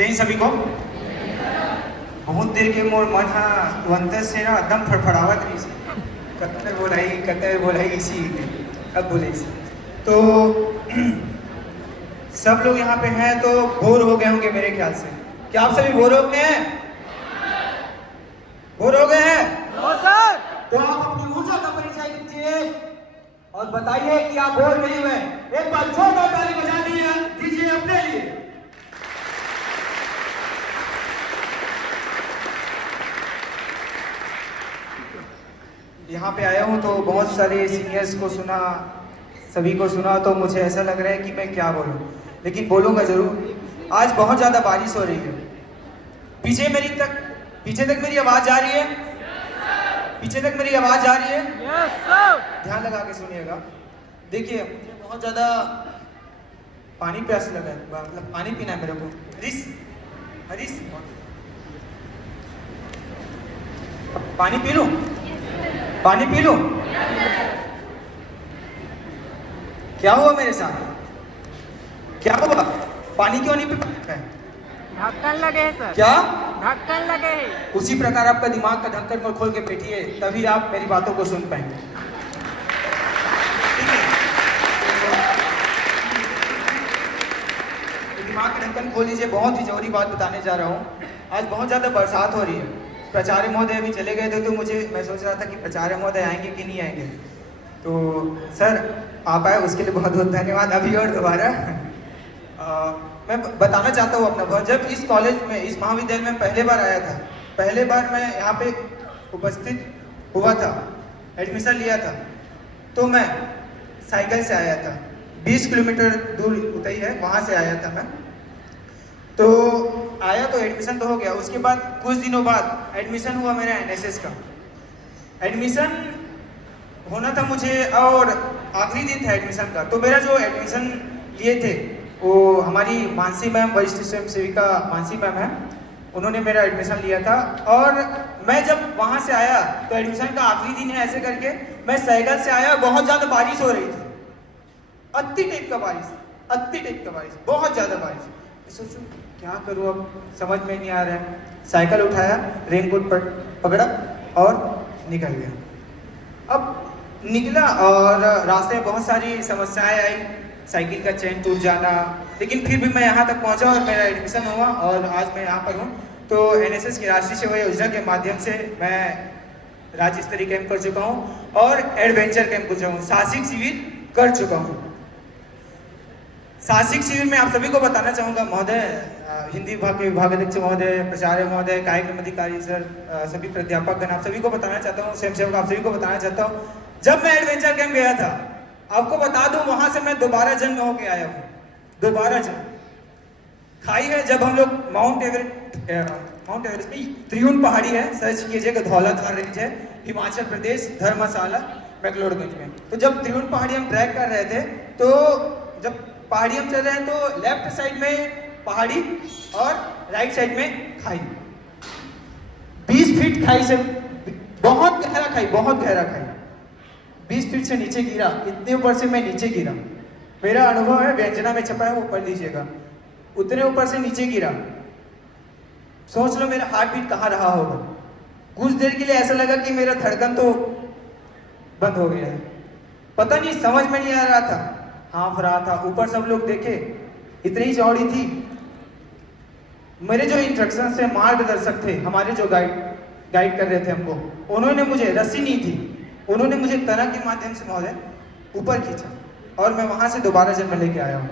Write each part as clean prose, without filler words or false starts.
जय सभी को। बहुत देर के मोर मन हा अंदर से ना एकदम फड़फड़ावत रही से कतने बोलाई इसी अब बोले इसी। तो सब लोग यहाँ पे हैं तो बोर हो गए होंगे मेरे ख्याल से। क्या आप सभी बोर हो गए हैं? बोर हो गए हैं? सर। तो आप अपनी ऊर्जा का परिचय दीजिए और बताइए कि आप बोर नहीं हुए। एक बार जोरदार ताली बजा दीजिए अपने लिए। यहाँ पे आया हूँ तो बहुत सारे सीनियर्स को सुना, सभी को सुना, तो मुझे ऐसा लग रहा है कि मैं क्या बोलूँ, लेकिन बोलूँगा जरूर। आज बहुत ज़्यादा बारिश हो रही है। पीछे तक मेरी आवाज़ जा रही है? पीछे तक मेरी आवाज़ जा रही है? ध्यान लगा के सुनिएगा। देखिए मुझे बहुत ज़्यादा पानी प्यास लगा है, मतलब पानी पीना है मेरे को। हरीश पानी पी लूं? पानी पी लूं? क्या हुआ मेरे साथ? क्या हुआ? पानी क्यों नहीं पी पाता है? ढक्कन लगे है सर। क्या? ढक्कन लगे है। उसी प्रकार आपका दिमाग का ढक्कन को खोल के बैठिए, तभी आप मेरी बातों को सुन पाएंगे। ठीक है? तो दिमाग का ढक्कन खोल लीजिए। बहुत ही जरूरी बात बताने जा रहा हूँ। आज बहुत ज़्यादा बरसात हो रही है। प्राचार्य महोदय अभी चले गए थे, तो मैं सोच रहा था कि प्राचार्य महोदय आएंगे कि नहीं आएंगे। तो सर आप आए, उसके लिए बहुत बहुत धन्यवाद। अभी और दोबारा मैं बताना चाहता हूँ अपना बहुत। जब इस कॉलेज में, इस महाविद्यालय में पहले बार आया था, पहले बार मैं यहाँ पे उपस्थित हुआ था, एडमिशन लिया था, तो मैं साइकिल से आया था। 20 किलोमीटर दूर उतई है, वहाँ से आया था मैं। तो आया तो एडमिशन तो हो गया। उसके बाद कुछ दिनों बाद एडमिशन हुआ मेरा एनएसएस का। एडमिशन होना था मुझे और आखिरी दिन था एडमिशन का। तो मेरा जो एडमिशन लिए थे वो हमारी मानसी मैम, वरिष्ठ स्वयं सेविका मानसी मैम है, उन्होंने मेरा एडमिशन लिया था। और मैं जब वहाँ से आया तो एडमिशन का आखिरी दिन है, ऐसे करके मैं साइकिल से आया। बहुत ज़्यादा बारिश हो रही थी, अति टाइप का बारिश, बहुत ज़्यादा बारिश। सोचूं क्या करूं, अब समझ में नहीं आ रहा है। साइकिल उठाया, रेनकोट पकड़ा और निकल गया। अब निकला और रास्ते में बहुत सारी समस्याएं आई, साइकिल का चेन टूट जाना, लेकिन फिर भी मैं यहाँ तक पहुँचा और मेरा एडमिशन हुआ और आज मैं यहाँ पर हूँ। तो एनएसएस की राष्ट्रीय सेवा योजना के माध्यम से मैं राज्य स्तरीय कैंप कर चुका हूँ और एडवेंचर कैंप कर चुका हूँ, साहसिक शिविर कर चुका हूँ। साहसिक शिविर में आप सभी को बताना चाहूँगा महोदय, हिंदी विभाग के विभागाध्यक्ष महोदय, प्राचार्य महोदय, कार्यक्रम अधिकारी सर, सभी प्राध्यापक गण, आप सभी को बताना चाहता हूँ, स्वयंसेवक आप सभी को बताना चाहता हूँ, जब मैं एडवेंचर कैंप गया था, आपको बता दूं वहां से मैं दोबारा जन्म होके आया हूँ। दोबारा जन्म। खाई है जब हम लोग माउंट एवरेस्ट में त्रियुण पहाड़ी है, सर्च कीजिएगा, धौलाधार रेंज है, हिमाचल प्रदेश, धर्मशाला, मैक्लोडगंज में। तो जब त्रियुण पहाड़ी हम ट्रैक कर रहे थे, तो जब पहाड़ी हम चल रहे हैं तो लेफ्ट साइड में पहाड़ी और राइट साइड में खाई। 20 फीट खाई से, बहुत गहरा खाई। 20 फीट से नीचे गिरा, इतने ऊपर से मैं नीचे गिरा। मेरा अनुभव है, व्यंजना में छपा है, वो पढ़ लीजिएगा। उतने ऊपर से नीचे गिरा, सोच लो मेरा हार्ट बीट कहाँ रहा होगा। कुछ देर के लिए ऐसा लगा कि मेरा धड़कन तो बंद हो गया है, पता नहीं, समझ में नहीं आ रहा था, हाँफ रहा था। ऊपर सब लोग देखे, इतनी चौड़ी थी। मेरे जो इंस्ट्रक्शन से मार्गदर्शक थे, हमारे जो गाइड कर रहे थे हमको, उन्होंने मुझे, रस्सी नहीं थी, उन्होंने मुझे तरह के माध्यम से महोदय ऊपर खींचा और मैं वहां से दोबारा जन्म लेके आया हूँ।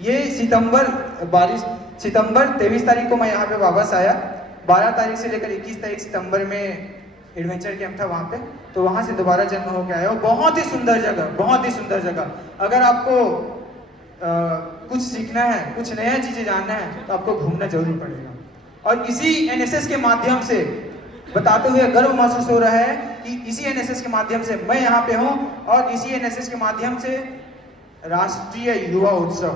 ये सितंबर 23 तारीख को मैं यहाँ पे वापस आया। 12 तारीख से लेकर 21 तारीख सितंबर में एडवेंचर कैंप था वहाँ पे, तो वहाँ से दोबारा जन्म होके आया हूँ। बहुत ही सुंदर जगह। अगर आपको कुछ सीखना है, कुछ नया चीज़ें जानना है, तो आपको घूमना जरूर पड़ेगा। और इसी एनएसएस के माध्यम से बताते हुए गर्व महसूस हो रहा है कि इसी एनएसएस के माध्यम से मैं यहाँ पे हूँ और इसी एनएसएस के माध्यम से राष्ट्रीय युवा उत्सव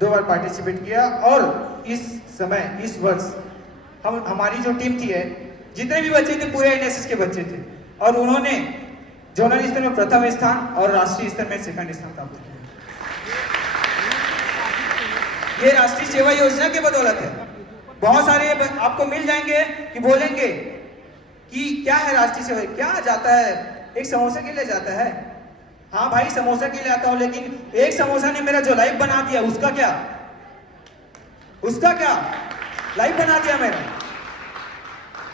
2 बार पार्टिसिपेट किया। और इस वर्ष हमारी जो टीम थी है, जितने भी बच्चे थे पूरे एनएसएस के बच्चे थे और उन्होंने जोनल स्तर में प्रथम स्थान और राष्ट्रीय स्तर में सेकंड स्थान प्राप्त किया। ये राष्ट्रीय सेवा योजना के बदौलत है। बहुत सारे आपको मिल जाएंगे कि बोलेंगे कि क्या है राष्ट्रीय सेवा, क्या जाता है, एक समोसे के लिए जाता है। हाँ भाई समोसा के लिए आता हूं, लेकिन एक समोसा ने मेरा जो लाइफ बना दिया उसका क्या, उसका क्या लाइफ बना दिया मेरा।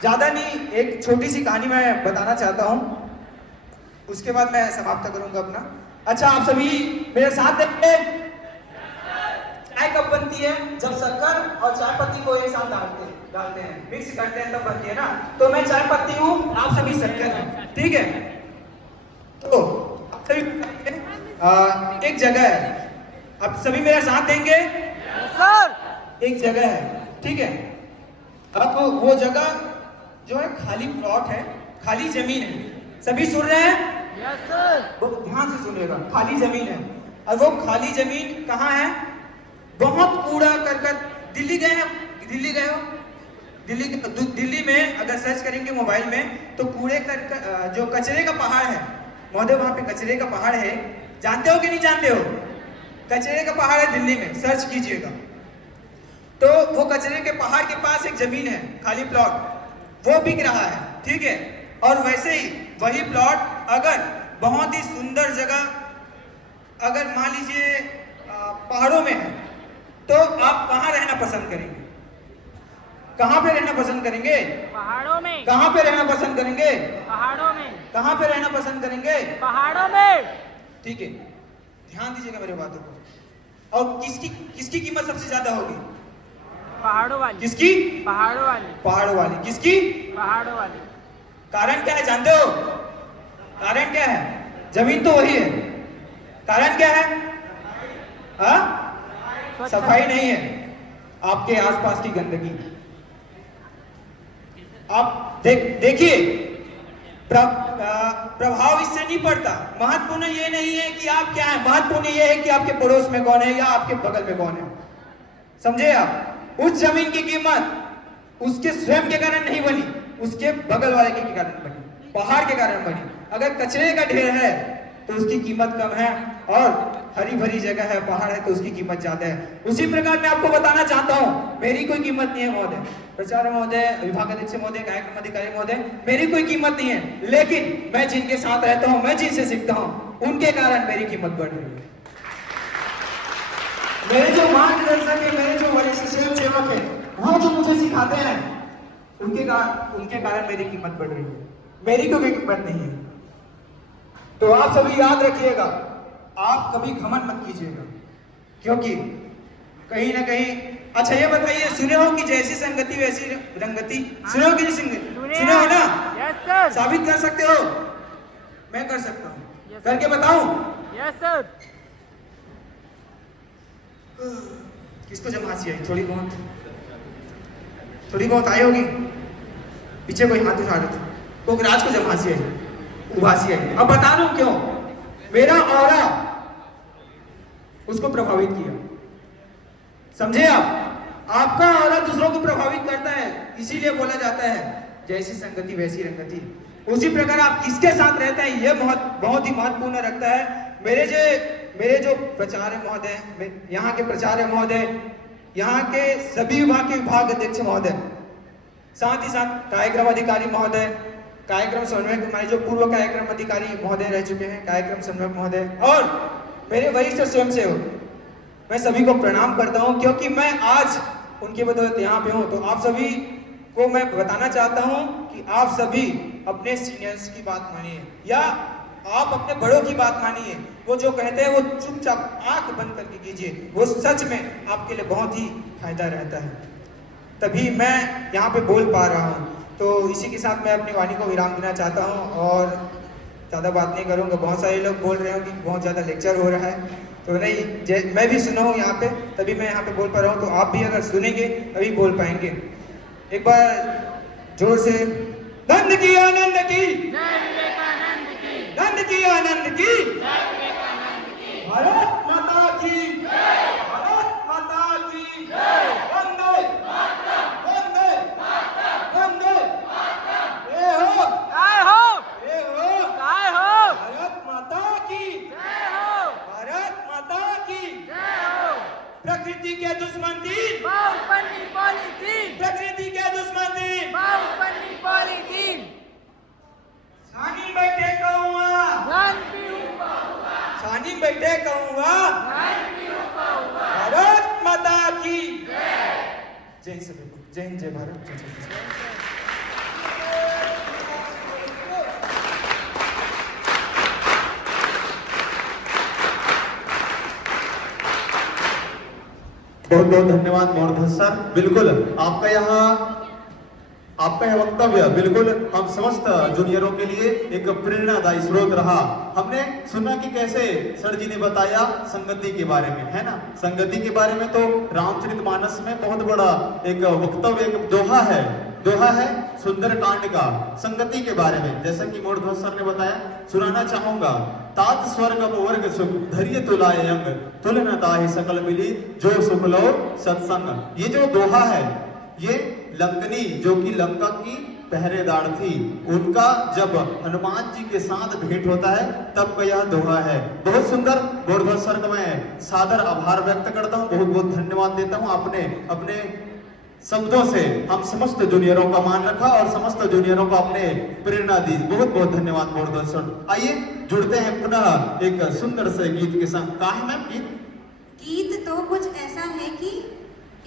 ज्यादा नहीं, एक छोटी सी कहानी मैं बताना चाहता हूं, उसके बाद मैं समाप्त करूंगा अपना। अच्छा आप सभी मेरे साथ देखिए, चाय कब बनती है, जब शक्कर और चाय पत्ती को एक साथ डालते हैं, मिक्स करते हैं तब बनती है ना। तो मैं चाय पत्ती हूं, आप सभी शक्कर हैं, ठीक है। तो एक जगह है, आप सभी मेरा साथ देंगे। सर एक जगह है, ठीक है। अब वो जगह जो है खाली प्लॉट है, खाली जमीन है। सभी सुन रहे हैं? Yes sir. बहुत ध्यान से सुनिएगा, खाली जमीन है। और वो खाली जमीन कहाँ है? बहुत कूड़ा करकट। दिल्ली गए हैं? दिल्ली गए हो? दिल्ली में अगर सर्च करेंगे मोबाइल में तो कूड़े कर जो कचरे का पहाड़ है महोदय, वहां पे कचरे का पहाड़ है। जानते हो कि नहीं जानते हो? कचरे का पहाड़ है दिल्ली में, सर्च कीजिएगा। तो वो कचरे के पहाड़ के पास एक जमीन है, खाली प्लॉट, वो बिक रहा है, ठीक है। और वैसे ही वही प्लॉट अगर बहुत ही सुंदर जगह, अगर मान लीजिए पहाड़ों में है, तो आप कहाँ रहना पसंद करेंगे? कहाँ पे रहना पसंद करेंगे? पहाड़ों में। कहाँ पे रहना पसंद करेंगे? पहाड़ों में। कहाँ पे रहना पसंद करेंगे? पहाड़ों में। ठीक है, ध्यान दीजिएगा मेरे बातों को। और किसकी कीमत सबसे ज्यादा होगी? पहाड़ों वाली। किसकी? पहाड़ों वाली। पहाड़ों वाली। किसकी? पहाड़ों वाली। कारण क्या है जानते हो? कारण क्या है? जमीन तो वही है, कारण क्या है? हाँ? सफाई नहीं है, आपके आसपास की गंदगी। आप देखिए, प्रभाव इससे नहीं पड़ता। महत्वपूर्ण ये नहीं है कि आप क्या है, महत्वपूर्ण ये है कि आपके पड़ोस में कौन है या आपके बगल में कौन है। समझे आप? उस जमीन की कीमत उसके स्वयं के कारण नहीं बनी, उसके बगल वाले के कारण बनी, पहाड़ के कारण बनी। अगर कचरे का ढेर है तो उसकी कीमत कम है, और हरी भरी जगह है, पहाड़ है, तो उसकी कीमत ज्यादा है। उसी प्रकार मैं आपको बताना चाहता हूं, मेरी कोई कीमत नहीं है महोदय, प्राचार्य महोदय, विभागाध्यक्ष महोदय, कार्यक्रम अधिकारी महोदय, मेरी कोई कीमत नहीं है। लेकिन मैं जिनके साथ रहता हूं, मैं जिनसे सीखता हूं, उनके कारण मेरी कीमत बढ़ रही है। मेरे जो मार्गदर्शक है, मेरे जो वरिष्ठ स्वयं सेवक है, वो जो मुझे सिखाते हैं, उनके कारण मेरी कीमत बढ़ रही है। मेरी कोई कीमत नहीं है। तो आप सभी याद रखिएगा, आप कभी घमंड मत कीजिएगा, क्योंकि कहीं ना कहीं। अच्छा ये बताइए, सुने हो कि जैसी संगति वैसी रंगति? सुने हो कि नहीं? सुने हो ना? Yes sir. साबित कर सकते हो? मैं कर सकता हूँ, Yes, करके बताऊं? Yes sir. किसको जब हंसी आई? थोड़ी बहुत आई होगी। पीछे कोई हाथ उठा रहे थे, कोकराज को जब हंसी आई, उबासी आई। अब बता दूं क्यों? मेरा ऑरा उसको प्रभावित किया। समझे आप? आपका ऑरा दूसरों को प्रभावित करता है, इसीलिए बोला जाता है जैसी संगति वैसी रंगति। उसी प्रकार आप किसके साथ रहते हैं, यह बहुत ही महत्वपूर्ण रखता है। मेरे जो प्राचार्य महोदय, यहाँ के प्राचार्य महोदय, यहाँ के सभी विभाग के विभाग अध्यक्ष महोदय, साथ ही साथ कार्यक्रम अधिकारी महोदय, कार्यक्रम समन्वयक, हमारे जो पूर्व कार्यक्रम अधिकारी महोदय रह चुके हैं, कार्यक्रम समन्वयक महोदय, और मेरे वरिष्ठ स्वयंसेवक, मैं सभी को प्रणाम करता हूं, क्योंकि मैं आज उनकी बदौलत यहाँ पे हूं। तो आप सभी को मैं बताना चाहता हूं कि आप सभी अपने सीनियर्स की बात मानिए, या आप अपने बड़ों की बात मानिए। वो जो कहते हैं वो चुपचाप आंख बंद करके कीजिए, वो सच में आपके लिए बहुत ही फायदा रहता है। तभी मैं यहाँ पे बोल पा रहा हूँ। तो इसी के साथ मैं अपनी वाणी को विराम देना चाहता हूँ, और ज़्यादा बात नहीं करूँगा। बहुत सारे लोग बोल रहे हो कि बहुत ज़्यादा लेक्चर हो रहा है, तो नहीं, मैं भी सुना हूँ यहाँ पे, तभी मैं यहाँ पे बोल पा रहा हूँ। तो आप भी अगर सुनेंगे तभी बोल पाएंगे। एक बार जोर से, नंद की आनंद की, नंद की आनंद की, भारत माता की, भारत माता की, वंदे वंदे वंदे। ए हो, काय हो, ए हो, काय हो, भारत माता की, जय हो, भारत माता की। जय हो। प्रकृति के दुश्मन बैठे कहूंगा भारत माता की जय हिंद सभी को। जय हिंद, जय भारत, जय छत्तीसगढ़। बहुत बहुत धन्यवाद मोरध्वज सर। बिल्कुल आपका यह वक्तव्य बिल्कुल हम समस्त जूनियरों के लिए एक प्रेरणादायी स्रोत रहा। हमने सुना कि कैसे सर जी ने बताया संगति के बारे में, है ना। संगति के बारे में तो रामचरितमानस में बहुत बड़ा एक वक्तव्य, एक दोहा है सुंदर कांड का संगति के बारे में। जैसा कि मोरध्वज सर ने बताया, सुनाना चाहूंगा। तात स्वर्ग वर्ग सुख धैर्य तुलाए अंग तुलना ताहि सकल मिली जो सुख लो सत्संग। ये जो दोहा है, ये लंकनी जो कि लंका की पहरेदार थी, उनका जब हनुमान जी के साथ भेंट होता है तब का यह दोहा है। बहुत सुंदर। मोरध्वज सर का मैं सादर आभार व्यक्त करता हूँ, बहुत बहुत धन्यवाद देता हूँ। आपने अपने शब्दों से हम समस्त जूनियरों का मान रखा और समस्त जूनियरों को आपने प्रेरणा दी। बहुत बहुत धन्यवाद मोरध्वज सर। आइए जुड़ते हैं पुनः एक सुंदर से गीत के संग। कहा है मैम गीत तो कुछ ऐसा है कि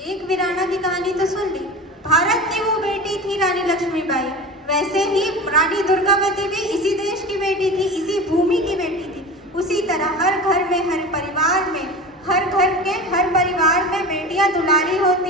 एक वीराना की कहानी तो सुन ली। भारत की वो बेटी थी रानी लक्ष्मीबाई, वैसे ही रानी दुर्गावती भी इसी देश की बेटी थी, इसी भूमि की बेटी थी। उसी तरह हर घर में, हर परिवार में, हर घर के हर परिवार में बेटियां दुलारी होती